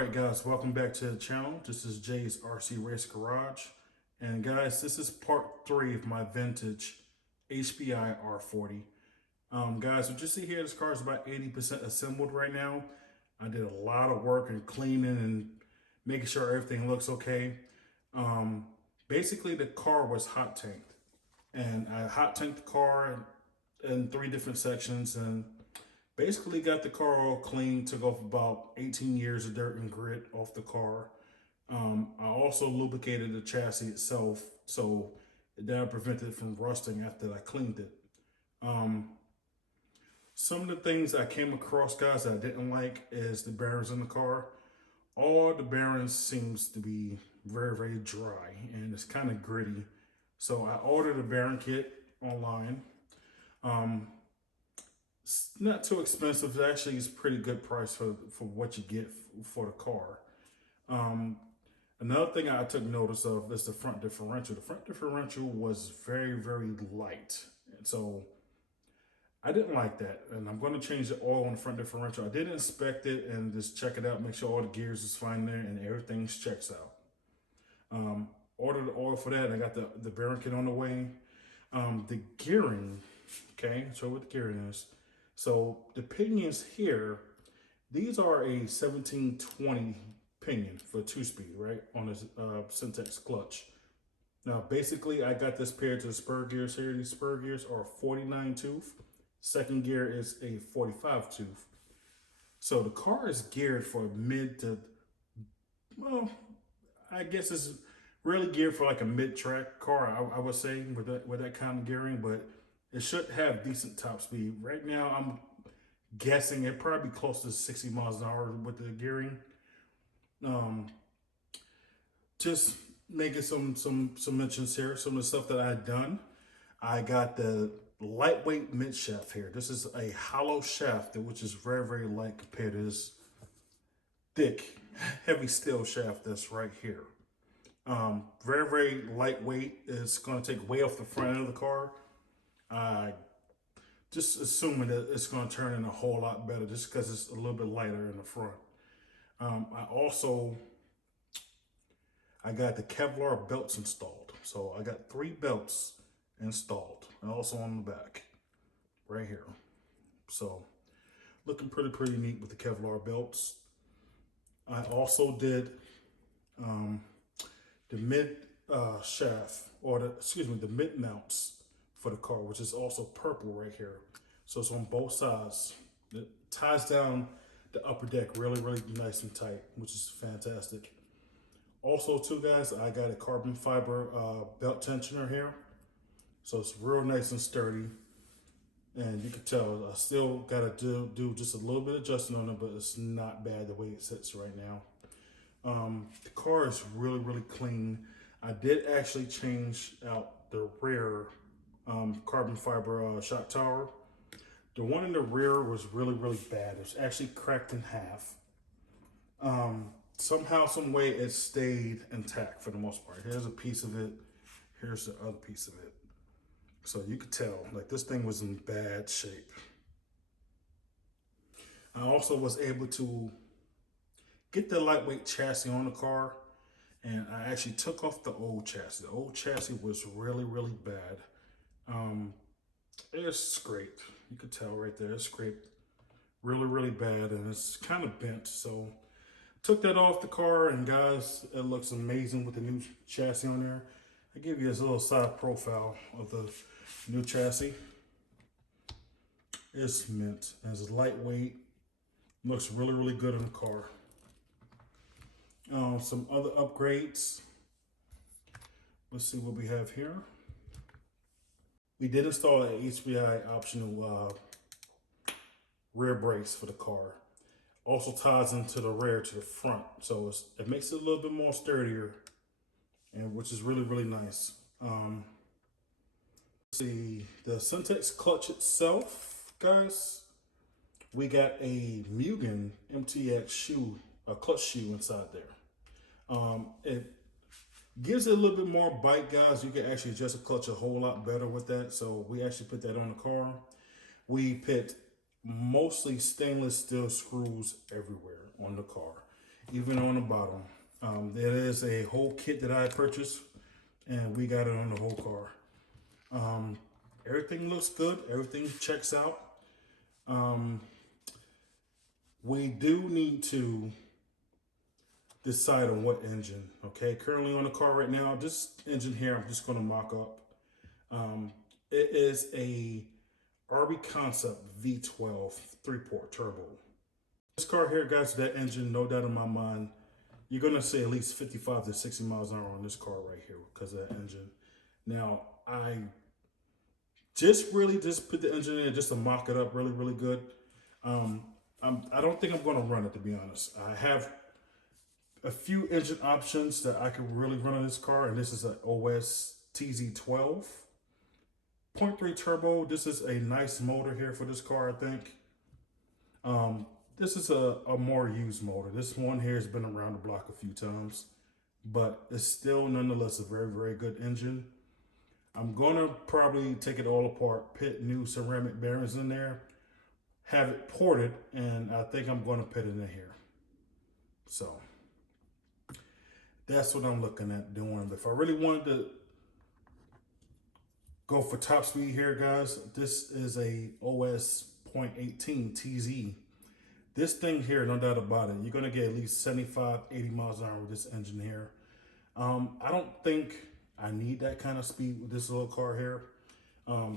Alright guys, welcome back to the channel. This is Jay's RC Race Garage. And guys, this is part 3 of my vintage HPI R40. Guys, what you see here, this car is about 80% assembled right now. I did a lot of work in cleaning and making sure everything looks okay. Basically the car was hot tanked. And I hot tanked the car in 3 different sections and basically got the car all clean, took off about 18 years of dirt and grit off the car. I also lubricated the chassis itself so that prevented it from rusting after I cleaned it. Some of the things I came across, guys, that I didn't like is the bearings in the car. All the bearings seems to be very, very dry and it's kind of gritty. So I ordered a bearing kit online. It's not too expensive. It actually is a pretty good price for what you get for the car. Another thing I took notice of is the front differential. The front differential was very, very light. And so I didn't like that. And I'm going to change the oil on the front differential. I did inspect it and just check it out, make sure all the gears is fine there and everything checks out. Ordered the oil for that. I got the bearing kit on the way. The gearing, okay, show what the gearing is. So the pinions here, these are a 1720 pinion for 2-speed, right, on a Syntex clutch. Now, basically, I got this paired to the spur gears here. These spur gears are 49 tooth. Second gear is a 45 tooth. So the car is geared for mid to, well, I guess it's really geared for like a mid-track car, I would say, with that kind of gearing, but it should have decent top speed. Right now, I'm guessing it probably close to 60 miles an hour with the gearing. Just making some mentions here. Some of the stuff that I've done. I got the lightweight mid shaft here. This is a hollow shaft, which is very, very light compared to this thick, heavy steel shaft that's right here. Very, very lightweight. It's going to take way off the front end of the car. Just assuming that it's going to turn in a whole lot better just because it's a little bit lighter in the front. I got the Kevlar belts installed. So I got 3 belts installed and also on the back right here. So looking pretty neat with the Kevlar belts. I also did the mid shaft, or the mid mounts for the car, which is also purple right here. So it's on both sides. It ties down the upper deck really, really nice and tight, which is fantastic. Also too, guys, I got a carbon fiber belt tensioner here. So it's real nice and sturdy. And you can tell I still gotta do just a little bit of adjusting on it, but it's not bad the way it sits right now. The car is really, really clean. I did actually change out the rear carbon fiber shock tower. The one in the rear was really, really bad. It was actually cracked in half. Somehow, some way, it stayed intact for the most part. Here's a piece of it. Here's the other piece of it. So you could tell, like, this thing was in bad shape. I also was able to get the lightweight chassis on the car, and I actually took off the old chassis. The old chassis was really, really bad. It's scraped. You could tell right there, it's scraped really, really bad, and it's kind of bent. So took that off the car, and guys, it looks amazing with the new chassis on there. I give you this little side profile of the new chassis. It's mint, it's lightweight, looks really, really good in the car. Some other upgrades. Let's see what we have here. We did install an HPI optional rear brakes for the car. Also ties into the rear to the front, so it makes it a little bit more sturdier, and which is really, really nice. See the Syntex clutch itself, guys. We got a Mugen MTX shoe, a clutch shoe inside there. It gives it a little bit more bite, guys. You can actually adjust the clutch a whole lot better with that. So we actually put that on the car. We put mostly stainless steel screws everywhere on the car. even on the bottom. There is a whole kit that I purchased, and we got it on the whole car. Everything looks good. Everything checks out. We do need to decide on what engine. Okay, currently on the car right now, this engine here, I'm just going to mock up. It is a RB Concept V12 3-port turbo. This car here, guys, that engine, no doubt in my mind, you're going to see at least 55 to 60 miles an hour on this car right here because of that engine. Now, I just put the engine in just to mock it up really, really good. I don't think I'm going to run it, to be honest. I have a few engine options that I could really run on this car, and this is an OS TZ12 0.3 turbo. This is a nice motor here for this car, I think. This is a more used motor. This one here has been around the block a few times, but it's still nonetheless a very, very good engine. I'm gonna probably take it all apart, put new ceramic bearings in there, have it ported, and I think I'm gonna put it in here. So that's what I'm looking at doing. If I really wanted to go for top speed here, guys, this is a OS 0.18 TZ. This thing here, no doubt about it, you're gonna get at least 75, 80 miles an hour with this engine here. I don't think I need that kind of speed with this little car here.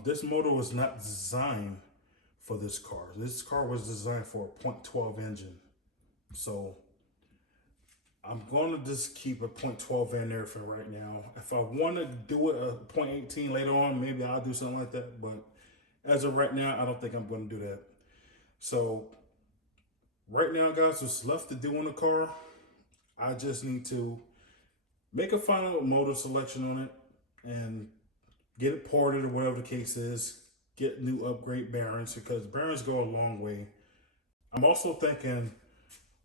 This motor was not designed for this car. This car was designed for a 0.12 engine. So I'm going to just keep a 0.12 in there for right now. If I want to do it a 0.18 later on, maybe I'll do something like that. But as of right now, I don't think I'm going to do that. So right now, guys, what's left to do on the car, I just need to make a final motor selection on it and get it ported or whatever the case is. Get new upgrade bearings because bearings go a long way. I'm also thinking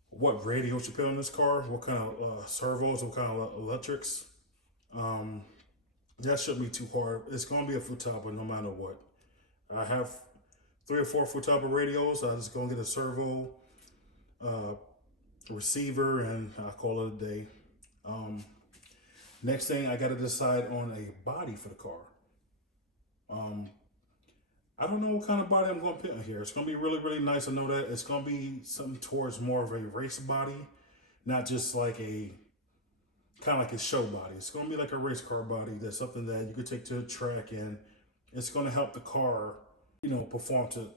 what radio should put on this car, what kind of servos, what kind of electrics. That shouldn't be too hard. It's going to be a Futaba no matter what. I have 3 or 4 Futaba radios. I just go and get a servo, receiver, and I call it a day. Next thing, I got to decide on a body for the car. I don't know what kind of body I'm going to put in here. It's going to be really, really nice. I know that it's going to be something towards more of a race body, not just like a kind of like a show body. It's going to be like a race car body. That's something that you could take to the track, and it's going to help the car, perform to,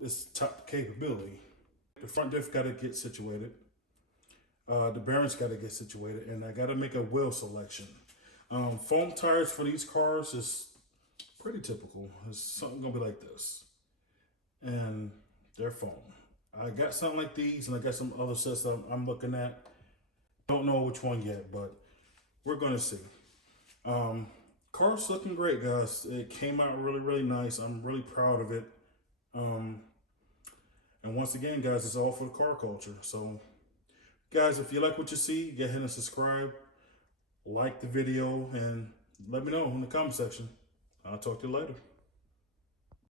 its top capability. The front diff got to get situated. The bearings got to get situated, and I got to make a wheel selection. Foam tires for these cars is pretty typical. It's something gonna be like this, and they're foam. I got something like these, and I got some other sets that I'm looking at. Don't know which one yet, but we're gonna see. Car's looking great, guys. It came out really, really nice. I'm really proud of it. And once again, guys, it's all for the car culture. So, guys, if you like what you see, go ahead and subscribe, like the video, and let me know in the comment section. I'll talk to you later.